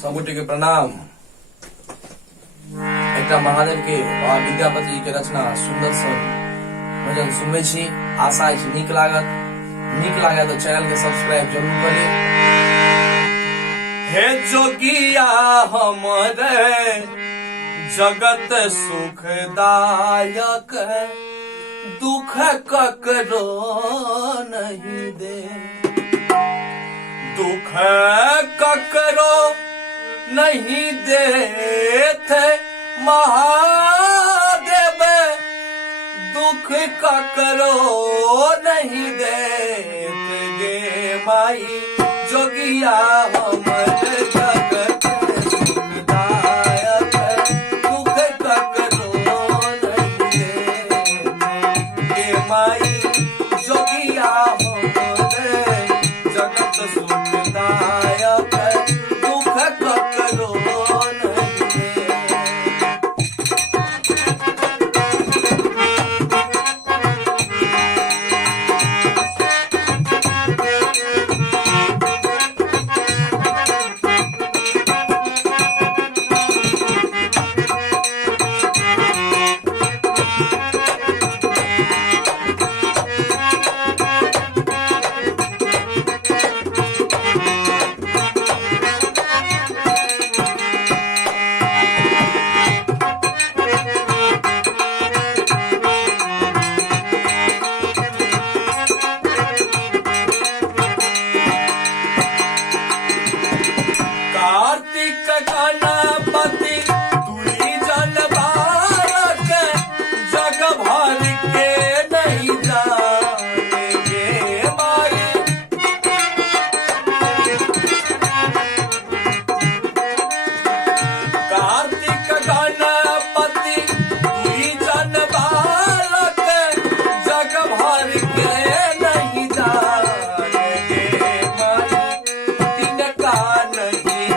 सबूटे के प्रणाम। एक महादेव के और विद्यापति के रचना सुंदर सन भजन सुनबे छी। आशा है नीक लागे तो चैनल के सब्सक्राइब जरूर करी। हे जोगिया हमरे जगत सुखदायक, दुख ककरो नहीं दे, दुख ककरो नहीं देते महादेव, दुख ककरो नहीं देते गे माई जोगिया हमरे जगत सुखदायक, दुख ककरो नहीं देते गे माई जोगिया हमरे जगत सुखदायक, दुख ककरो गणपति तुरी जन बालक, जग भर के नहीं जानेंगे माई। कार्तिक गणपति तुरी जन बालक, जग भर के नहीं जानेंगे माई। तिनका नहीं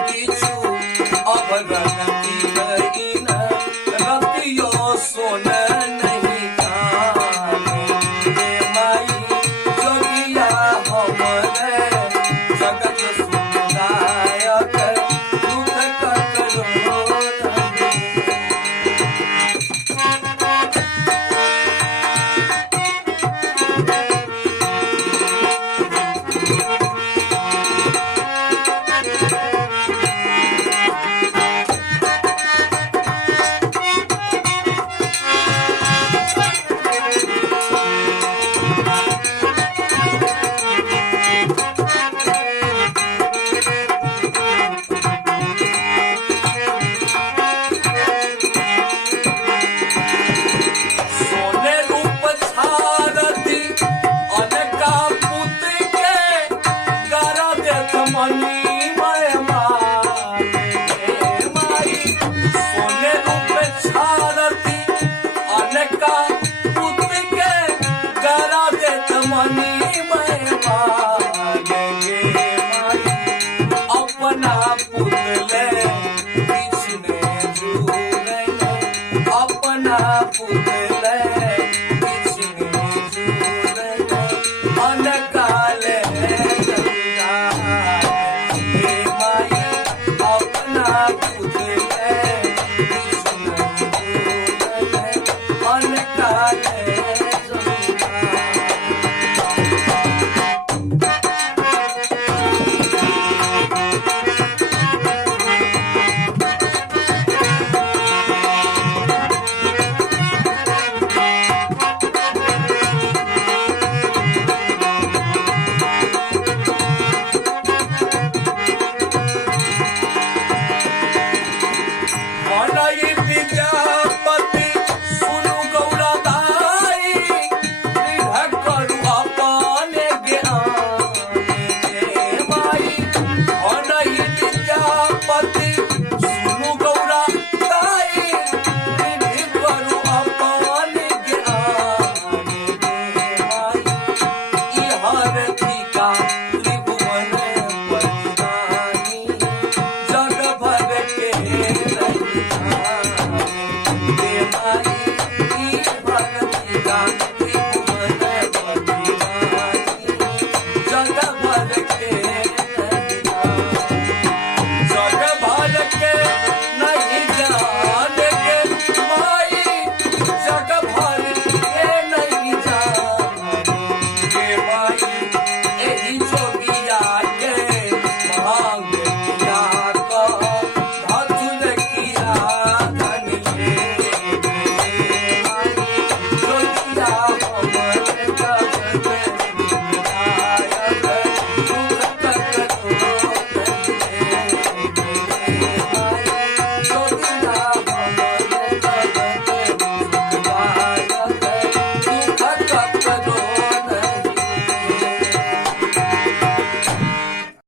रतियो सोन नहीं खाने माई जोगिया हमरे जगत सुखदायक, दुख ककरो money